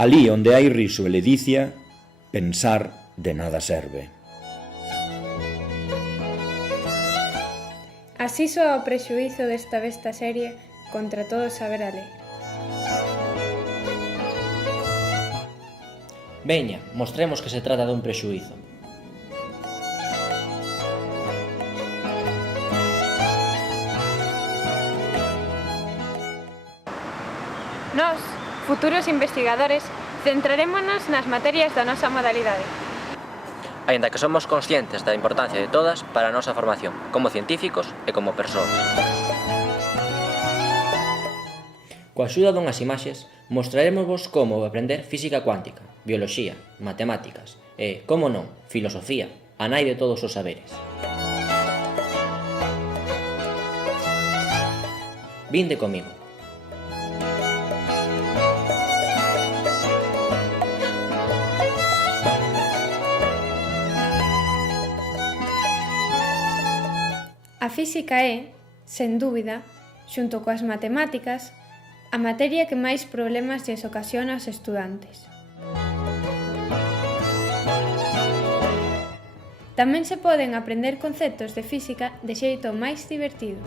Alí onde hai riso e ledicia, pensar de nada serve. Así soa o prexuízo desta besta serie contra todo saber a ler. Veña, mostremos que se trata dun prexuízo. Nós, futuros investigadores, centrarémonos nas materias da nosa modalidade. Aínda que somos conscientes da importancia de todas para a nosa formación, como científicos e como persoas. Coa axuda dunhas imaxes, mostraremosvos como aprender física cuántica, bioloxía, matemáticas e, como non, filosofía, a nai de todos os saberes. Vinde comigo. A física é, sen dúbida, xunto coas matemáticas, a materia que máis problemas lles ocasiona aos estudantes. Tamén se poden aprender conceptos de física de xeito máis divertido.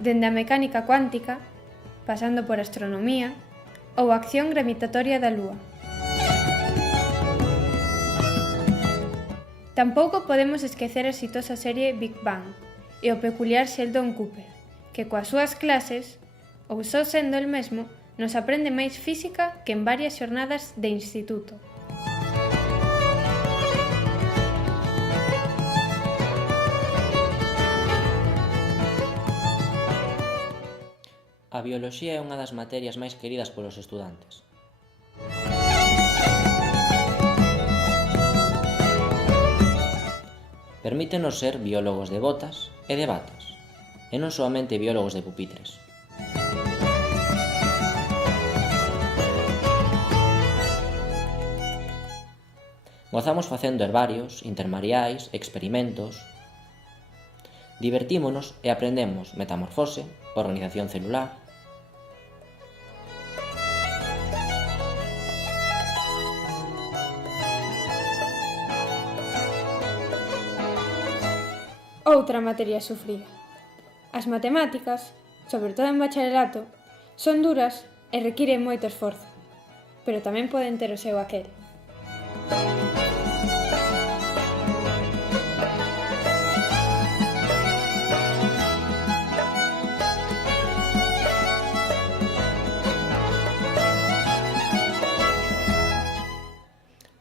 Dende a mecánica cuántica, pasando por astronomía, ou a acción gravitatoria da Lúa. Tampouco podemos esquecer a exitosa serie Big Bang e o peculiar Sheldon Cooper, que coas súas clases, ou só sendo el mesmo, nos aprende máis física que en varias xornadas de instituto. A bioloxía é unha das materias máis queridas polos estudantes. Permítenos ser biólogos de botas e de batas, e non soamente biólogos de pupitres. Gozamos facendo herbarios, intermariais, experimentos. Divertímonos e aprendemos metamorfose, organización celular. Outra materia sufrida. As matemáticas, sobre todo en bacharelato, son duras e requiren moito esforzo, pero tamén poden ter o seu aquel.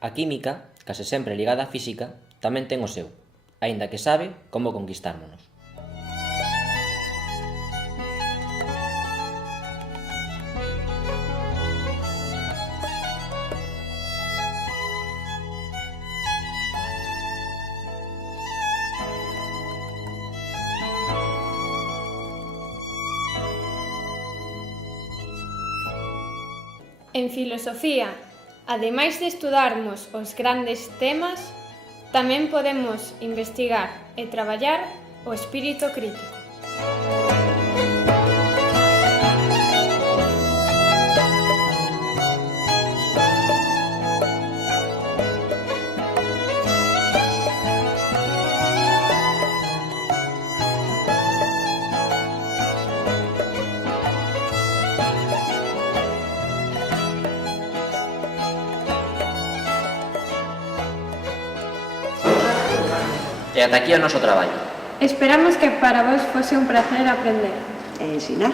A química, case sempre ligada á física, tamén ten o seu, aínda que sabe como conquistármonos. En filosofía, ademais de estudarmos os grandes temas, tamén podemos investigar e traballar o espírito crítico. E ata aquí o noso traballo. Esperamos que para vos fose un placer aprender. E ensinar.